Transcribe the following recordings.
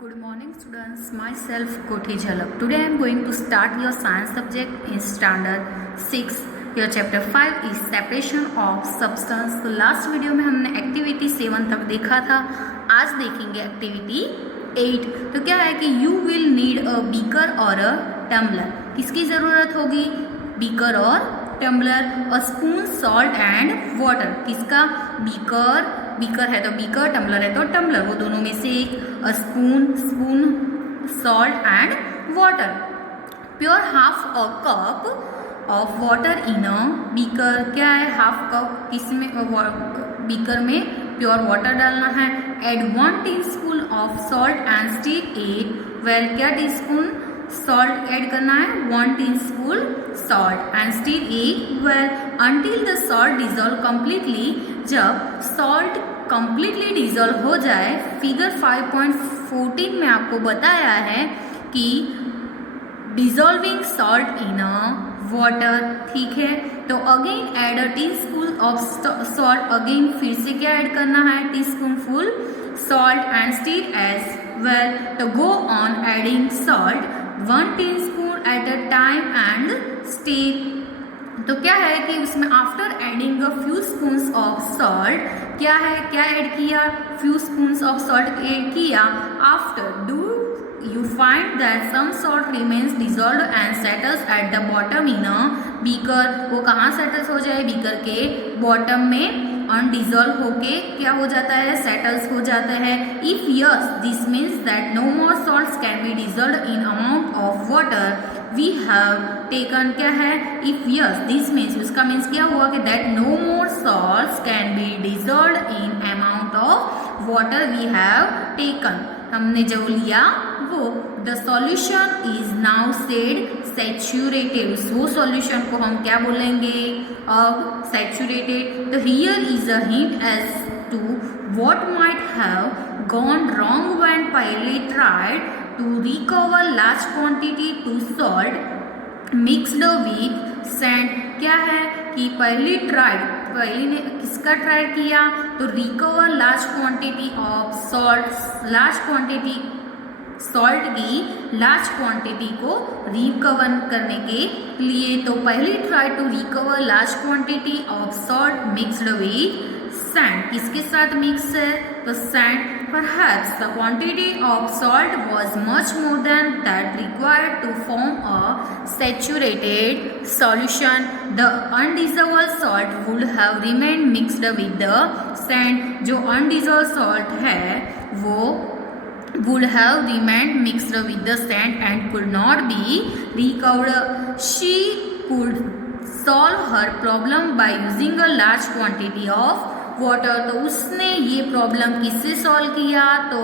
Good morning students, myself Kothi Jhalak. Today I am going to start your science subject in standard 6. Your chapter 5 is separation of substance. तो last video में हमने activity 7 तक देखा था. आज देखेंगे activity 8. तो क्या है कि you will need a beaker or a tumbler. किसकी ज़रूरत होगी? बीकर और tumbler. A spoon, salt and water. किसका? बीकर है तो बीकर, टम्बलर है तो टम्बलर, वो दोनों में से एक. A spoon, salt and water. Pure half a cup of water in a beaker. क्या है? हाफ कप किसमें? बीकर में प्योर वाटर डालना है. Add 1 teaspoon of salt and stir it well. क्या टीस्पून सॉल्ट ऐड करना है? 1 teaspoon salt and stir it well until the salt dissolve completely. जब सॉल्ट कम्प्लीटली डिजोल्व हो जाए. फिगर 5.14 में आपको बताया है कि dissolving salt in a water. ठीक है, तो again add a teaspoon of salt. Again फिर से क्या ऐड करना है? Teaspoonful salt and stir as well. तो go on adding salt 1 teaspoon at a time and stir. तो क्या है कि उसमें after adding a few spoons of salt, क्या है, क्या ऐड किया? Few spoons of salt add किया. After do you find that some salt remains dissolved and settles at the bottom in a beaker. वो कहाँ सेटल्स हो जाए? Beaker के बॉटम में अनडिजोल्व होके क्या हो जाता है? सेटल्स हो जाता है. If yes, this means that no more salts can be dissolved in amount of water we have taken. क्या है? इफ यस, दिस मीन्स, उसका मीन्स क्या हुआ कि that no more salts can be dissolved in amount of water we have taken. हमने जो लिया वो. The solution is now said saturated. वो सॉल्यूशन को हम क्या बोलेंगे? अब सैचुरेटेड. तो here is a hint as to what might have gone wrong when Paheli tried to recover large quantity to salt mixed with sand. क्या है कि पहले ने किसका ट्राई किया? तो recover large quantity of salt. Large quantity salt की large quantity को recover करने के लिए. तो Paheli try to recover large quantity of salt mixed with sand. किसके साथ मिक्स है? तो sand. Perhaps the quantity of salt was much more than that required to form a saturated solution. The undissolved salt would have remained mixed with the sand. जो undissolved salt है वो would have remained mixed with the sand and could not be recovered. She could solve her problem by using a large quantity of water. तो उसने ये problem किससे solve किया? तो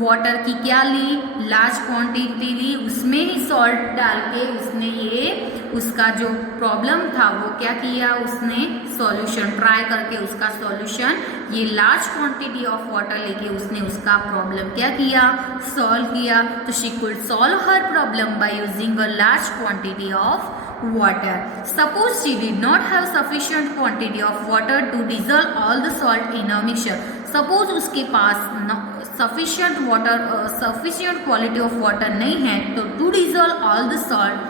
water की क्या ली? लार्ज क्वांटिटी ली. उसमें ही सॉल्ट डाल के उसने ये उसका जो प्रॉब्लम था वो क्या किया? उसने सॉल्यूशन ट्राई करके उसका सॉल्यूशन ये लार्ज क्वांटिटी ऑफ वाटर लेके उसने उसका प्रॉब्लम क्या किया? सॉल्व किया. तो she could solve her problem by using a large quantity of water. Suppose she did not have sufficient quantity of water to dissolve all the salt in a mixture. Suppose उसके पास sufficient water, sufficient quality of water नहीं है तो to dissolve all the salt,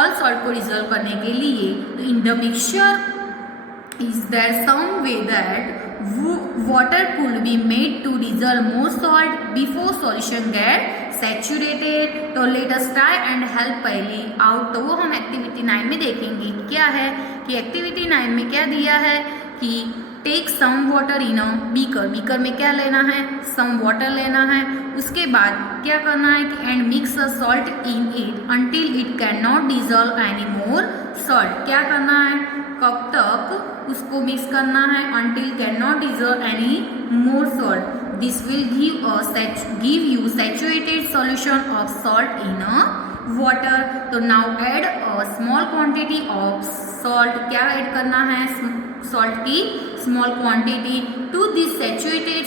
all salt को dissolve करने के लिए in the mixture is there some way that water could be made to dissolve more salt before solution get saturated. तो let us try and help Paheli out. तो वो हम activity 9 में देखेंगे. क्या है कि एक्टिविटी 9 में क्या दिया है कि take some water in a beaker. Beaker में क्या लेना है? सम वाटर लेना है. उसके बाद क्या करना है कि and mix a salt in it until it can not dissolve any more salt. क्या करना है? कब तक उसको मिक्स करना है? Until can not dissolve any more salt. This will give you saturated solution of salt in a water. तो now add a small quantity of salt. क्या ऐड करना है? सॉल्ट की small quantity to this saturated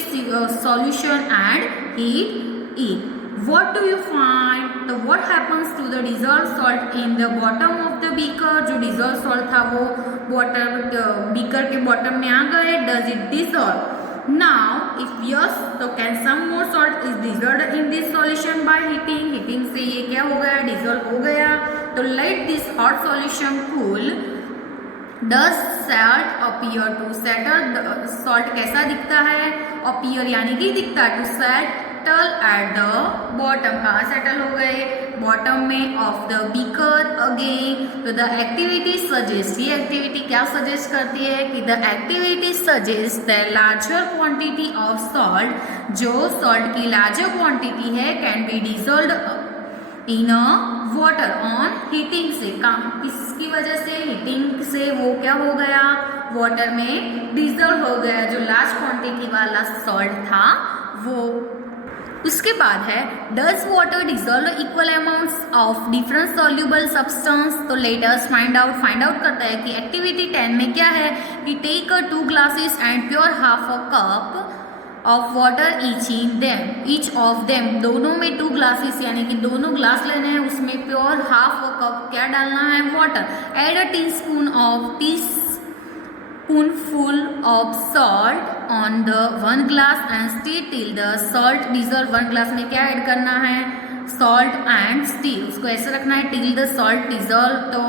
solution and heat it. What do you find? तो what happens to the dissolved salt in the bottom of the beaker? जो dissolved salt था वो water beaker के bottom में आ गए. Does it dissolve? Now if yes तो can some more salt is dissolved in this solution by heating, heating से ये क्या हो गया, डिजॉल्व हो गया। तो let this hot solution cool, does salt appear to settle, salt कैसा दिखता है, अपीयर यानी कि दिखता है, to settle at the bottom, कहाँ सेटल हो गए, बॉटम में ऑफ द बीकर अगेन। तो द एक्टिविटी सजेस्ट, ये एक्टिविटी क्या सजेस्ट करती है कि the activity suggest the larger quantity of salt, जो सॉल्ट की लार्जर क्वांटिटी है can be dissolved in a water on heating से, किसकी वजह से, हीटिंग से वो क्या हो गया, वाटर में डिजॉल्व हो गया, जो लार्ज क्वांटिटी वाला सॉल्ट था वो। उसके बाद है does water dissolve equal amounts of different soluble substance. तो लेट अस फाइंड आउट करता है कि एक्टिविटी 10 में क्या है कि take 2 glasses and pure half a cup of water each of them, दोनों में 2 ग्लासेस यानी कि दोनों ग्लास लेने हैं, उसमें प्योर हाफ अ कप क्या डालना है, water. Add a teaspoonful of salt on the 1 glass and stir till the salt dissolve. 1 glass में क्या ऐड करना है, सॉल्ट एंड स्टीर, उसको ऐसे रखना है टिल द सॉल्ट डिजॉल्व। तो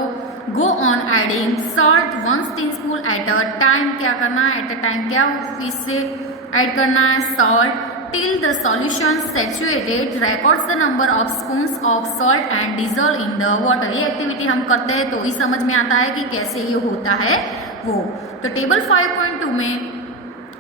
go on adding salt 1 teaspoon at a time, क्या करना है, एट अ टाइम क्या फिर से ऐड करना है salt till the solution saturated, records the number of spoons of salt and dissolve in the water. ये एक्टिविटी हम करते हैं तो ही समझ में आता है कि कैसे ये होता है वो। तो टेबल 5.2 में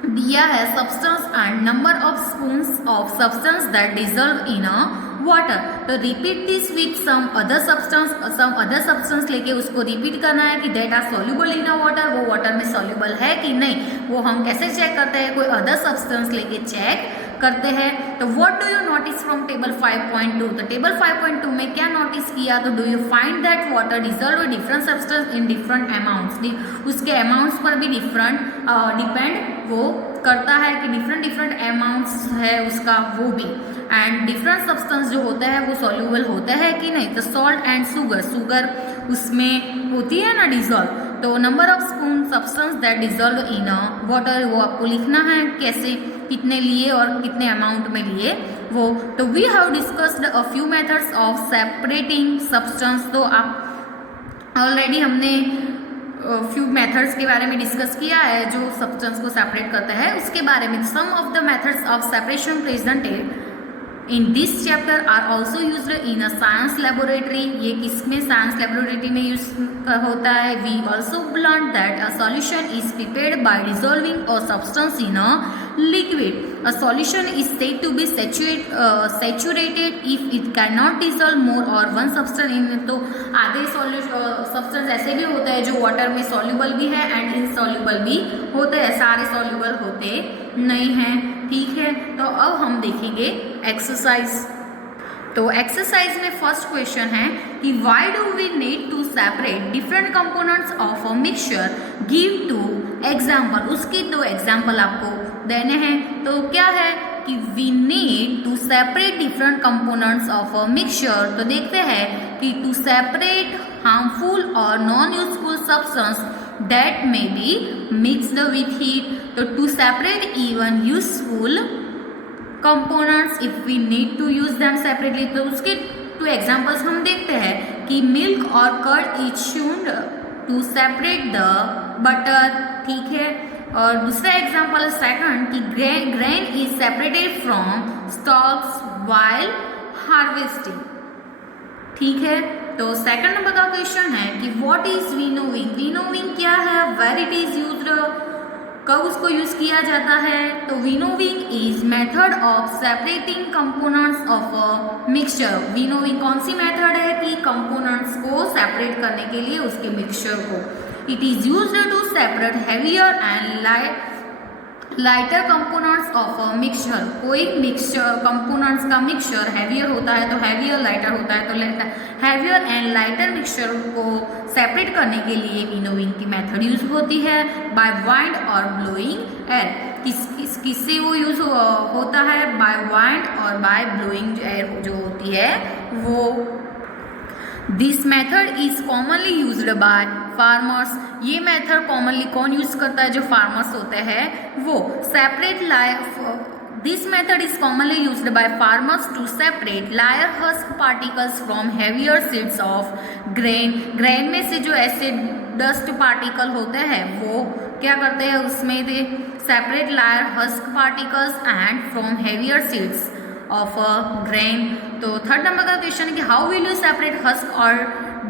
दिया है substance and number of spoons of substance that dissolve in a water. तो repeat this with some other substance लेके उसको रिपीट करना है कि that are soluble in a water, वो वाटर में सॉल्यूबल है कि नहीं, वो हम कैसे चेक करते हैं, कोई अदर सब्सटेंस लेके चेक करते हैं। तो what do you notice from table 5.2, तो टेबल 5.2 में क्या नोटिस किया, तो do you find that water dissolve different substance in different amounts, उसके अमाउंट्स पर भी डिपेंड वो करता है कि डिफरेंट अमाउंट्स है उसका वो भी, एंड डिफरेंट सब्सटेंस जो होता है वो सॉल्यूबल होता है कि नहीं। तो सॉल्ट एंड शुगर उसमें होती है ना डिजॉल्व। तो number of spoon substance that dissolve in a water, वो आपको लिखना है कैसे, कितने लिए और कितने अमाउंट में लिए वो। तो we have discussed a few methods of separating substance. तो आप ऑलरेडी हमने फ्यू मेथड्स के बारे में डिस्कस किया है जो सब्सटेंस को सेपरेट करते हैं, उसके बारे में some of the methods of separation presented in this chapter are also used in a science laboratory. ये किसमें, साइंस लेबोरेटरी में यूज होता है। We also learn that a solution is prepared by dissolving a substance in a liquid. A solution is said to be saturated if it cannot dissolve more or one substance in। तो आधे substance ऐसे भी होते हैं जो water में soluble भी है एंड इनसॉल्यूबल भी होते हैं, सारे सॉल्यूबल होते नहीं हैं, ठीक है। तो अब हम देखेंगे एक्सरसाइज। तो एक्सरसाइज में फर्स्ट क्वेश्चन है कि why do we need to separate different components of a mixture, give 2 example. उसके 2 एग्जाम्पल आपको देने हैं। तो क्या है कि we need to separate different components of a mixture. तो देखते हैं कि टू सेपरेट हार्मफुल और non useful substance that may be mixed with heat. तो to separate even useful components if we need to use them separately. तो उसके 2 examples हम देखते हैं कि मिल्क और curd is used to separate the butter, ठीक है। और दूसरा एग्जाम्पल सेकंड कि grain is separated from stalks while harvesting, ठीक है। तो सेकंड नंबर का क्वेश्चन है कि व्हाट इज विनोविंग। विनोविंग क्या है, वेयर इट इज यूज्ड, कब उसको यूज किया जाता है। तो winnowing is method of separating components of a mixture. Winnowing कौन सी मेथड है कि कंपोनेंट्स को सेपरेट करने के लिए उसके मिक्सचर को। It is used to separate heavier and lighter components of a mixture. कोई मिक्सचर कंपोनेंट्स का मिक्सचर हैवियर होता है तो हैवियर, लाइटर होता है तो हैवियर एंड लाइटर मिक्सचर को सेपरेट करने के लिए विनोविंग की मेथड यूज होती है बाय वाइंड और ब्लोइंग एयर। किससे वो यूज होता है, बाय वाइंड और बाय ब्लोइंग एयर जो होती है वो। This method is commonly used by farmers. ये मेथड कॉमनली कौन यूज करता है? जो फार्मर्स होते हैं वो। Separate life this method is commonly used by farmers to separate लायर husk particles from heavier seeds of grain. Grain में से जो ऐसे डस्ट पार्टिकल होते हैं वो क्या करते हैं? उसमें दे सेपरेट लायर husk particles and from heavier seeds of grain. तो थर्ड नंबर का क्वेश्चन है कि how will you separate husk और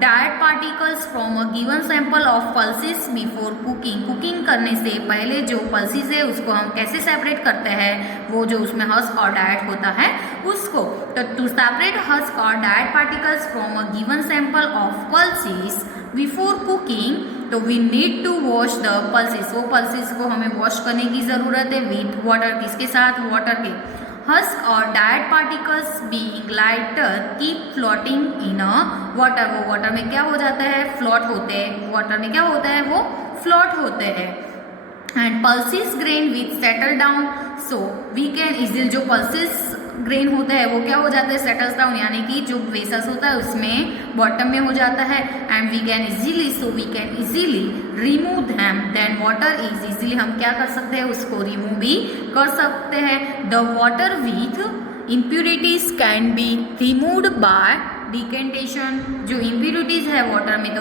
डायट particles from a given sample of pulses before cooking. Cooking करने से पहले जो पल्सेस है उसको हम कैसे सेपरेट करते हैं? वो जो उसमें हस्क और डायट होता है उसको। तो टू सेपरेट हस्क और डायट particles from a given sample of pulses before cooking, तो we need to wash the pulses. वो पल्सेस को हमें वॉश करने की ज़रूरत है विथ वाटर। किसके साथ? वाटर के। हस्क और डायट particles being lighter keep floating in a water. वो वाटर में क्या हो जाता है? फ्लोट होते हैं। वाटर में क्या होता है? वो फ्लोट होते हैं। And pulses grain with settle down, so we can easily, जो पल्सेस ग्रेन होता है वो क्या हो जाता है? सेटल्स डाउन, यानी कि जो वेसस होता है उसमें बॉटम में हो जाता है। And we can easily, so we can easily remove them, then water is easily, हम क्या कर सकते हैं? उसको रिमूव भी कर सकते हैं। The water with impurities can be removed by decantation. जो इम्प्यूरिटीज है वाटर में, तो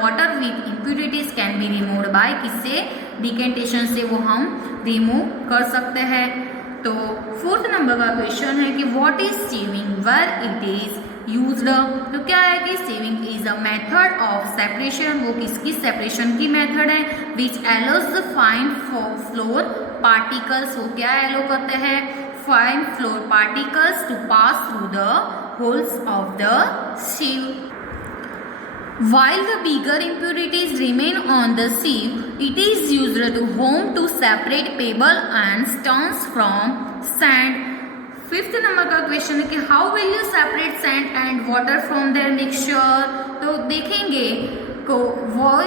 water with impurities can be removed by किससे? डिकेंटेशन से वो हम रिमूव कर सकते हैं। तो फोर्थ नंबर का क्वेश्चन है कि what is sieving, where it is used. तो क्या है कि sieving is a method of separation. वो किसकी सेपरेशन की मेथड है? Which allows the fine flour particles. वो क्या एलो करते हैं? Fine flour particles to pass through the holes of the sieve. While the bigger impurities remain on the sieve, it is used to home to separate pebble and stones from sand. Fifth number का question है कि how will you separate sand and water from their mixture. तो देखेंगे को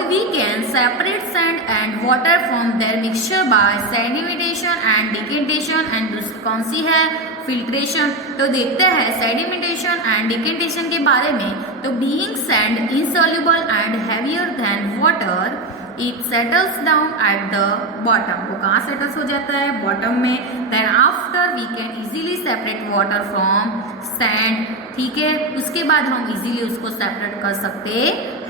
we can separate sand and water from their mixture by sedimentation and decantation. And कौन सी है? Filtration. तो देखते हैं सेडिमेंटेशन एंड डिकेंटेशन के बारे में। तो being sand insoluble and heavier than water, it settles down at the bottom. वो कहाँ सेटल्स हो जाता है? बॉटम में। Then after we can easily separate water from sand. ठीक है, उसके बाद हम इजीली उसको सेपरेट कर सकते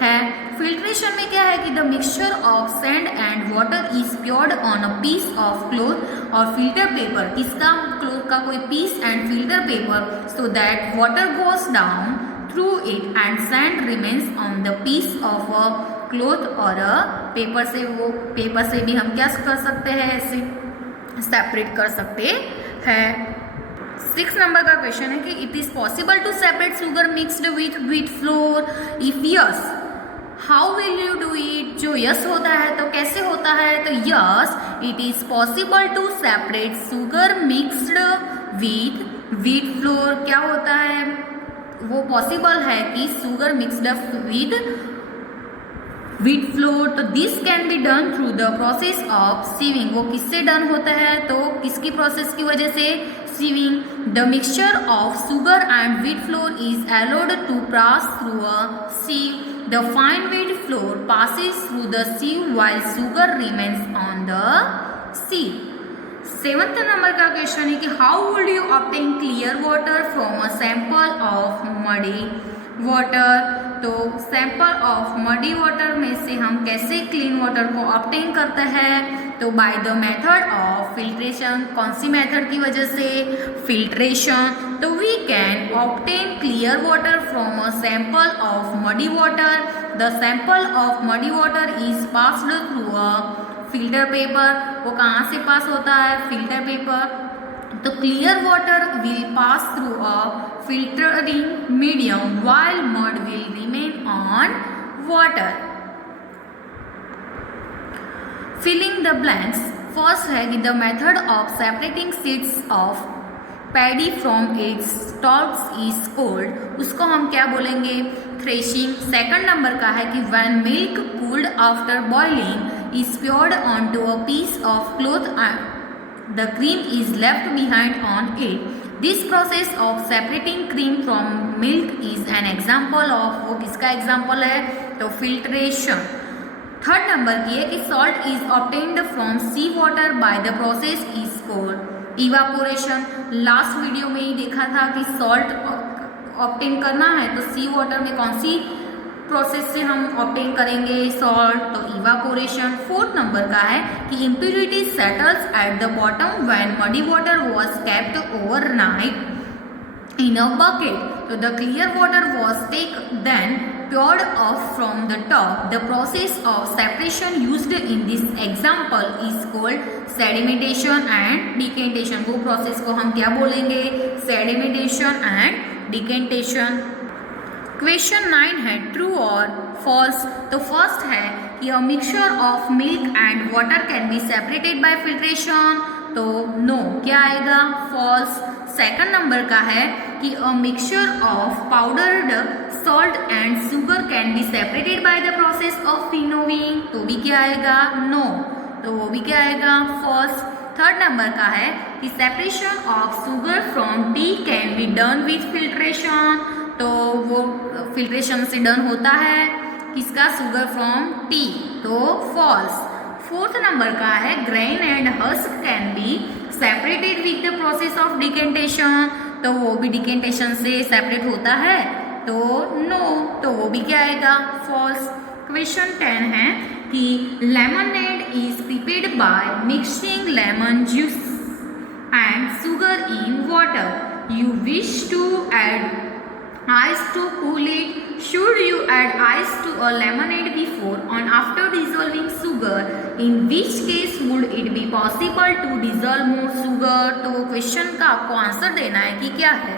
हैं। फिल्ट्रेशन में क्या है कि the mixture of sand and water is poured on a piece of cloth और फिल्टर पेपर। किसका? क्लोथ का कोई piece and filter paper, so that water goes down through it and sand remains on the piece of a cloth और paper से। वो paper से भी हम क्या कर सकते हैं? ऐसे सेपरेट कर सकते हैं। 6 नंबर का क्वेश्चन है कि it is possible to separate sugar mixed with wheat flour. If yes, how will you do it. जो यस होता है तो कैसे होता है? तो yes, it is possible to separate sugar mixed with wheat flour. क्या होता है? वो पॉसिबल है कि sugar mixed with wheat flour. तो this can be done through the process of sieving. वो किससे डन होता है? तो किसकी प्रोसेस की वजह से? Sieving. The mixture of sugar and wheat flour is allowed to pass through a sieve. The fine wheat flour passes through the sieve while sugar remains on the sieve. 7th number का question है कि how would you obtain clear water from a sample of muddy water. तो sample of muddy water में से हम कैसे clean water को obtain करते हैं? तो by the method of filtration. कौन सी मेथड की वजह से? फिल्ट्रेशन। तो we can obtain clear water from a sample of muddy water. The sample of muddy water is passed through a filter paper. वो कहाँ से पास होता है? Filter paper. तो clear water will pass through a filtering medium while mud will remain on water. Filling the blanks. First है कि the method of separating seeds of paddy from its stalks is called, उसको हम क्या बोलेंगे? Threshing. Second number का है कि when milk cooled after boiling is poured onto a piece of cloth and the cream is left behind on it, this process of separating cream from milk is an example of, वो किसका example है, तो filtration. Third number की है कि salt is obtained from sea water by the process is called evaporation. Last video में ही देखा था कि सॉल्ट ऑब्टेन करना है तो सी वाटर में कौन सी प्रोसेस से हम ऑब्टेन करेंगे सॉल्ट, तो इवापोरेशन। फोर्थ नंबर का है कि impurity settles at the bottom when muddy water was kept overnight in a bucket, तो the clear water was take then poured off from the top. The process of separation used in this example is called sedimentation and decantation. वो process को हम क्या बोलेंगे, sedimentation and decantation। Question 9 है true और false. तो first है कि a mixture of milk and water can be separated by filtration, तो नो, क्या आएगा, फॉल्स। सेकंड नंबर का है कि a mixture of powdered salt and sugar can be separated by the process of winnowing, तो भी क्या आएगा, नो, तो वो भी क्या आएगा, फॉल्स। थर्ड नंबर का है कि separation of sugar from T can be done with filtration, तो वो फिल्ट्रेशन से डन होता है किसका, शुगर फ्रॉम टी, तो फॉल्स। फोर्थ नंबर का है grain and husk can be separated with the process of decantation, तो वो भी डिकेंटेशन से सेपरेट होता है, तो नो, तो वो भी क्या आएगा, फॉल्स। क्वेश्चन 10 है कि lemonade is prepared by mixing lemon juice and sugar in water, you wish to add ice to cool it. Should you add ice to a lemonade before and after dissolving sugar? In which case would it be possible to dissolve more sugar? तो question का आपको answer देना है कि क्या है,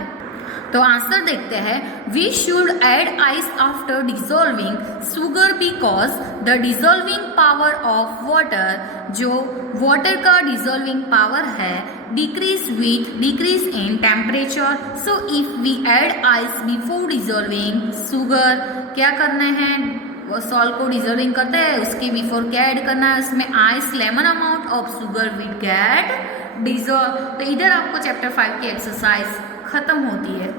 तो answer देखते हैं। We should add ice after dissolving sugar because the dissolving power of water, जो वाटर का डिजॉल्विंग पावर है, decrease in temperature. So if we add ice before dissolving sugar, क्या करना है, सॉल्ट को डिजॉल्विंग करते हैं उसके बिफोर क्या ऐड करना है, उसमें ice, lemon amount of sugar will get dissolve. तो इधर आपको चैप्टर 5 की एक्सरसाइज खत्म होती है।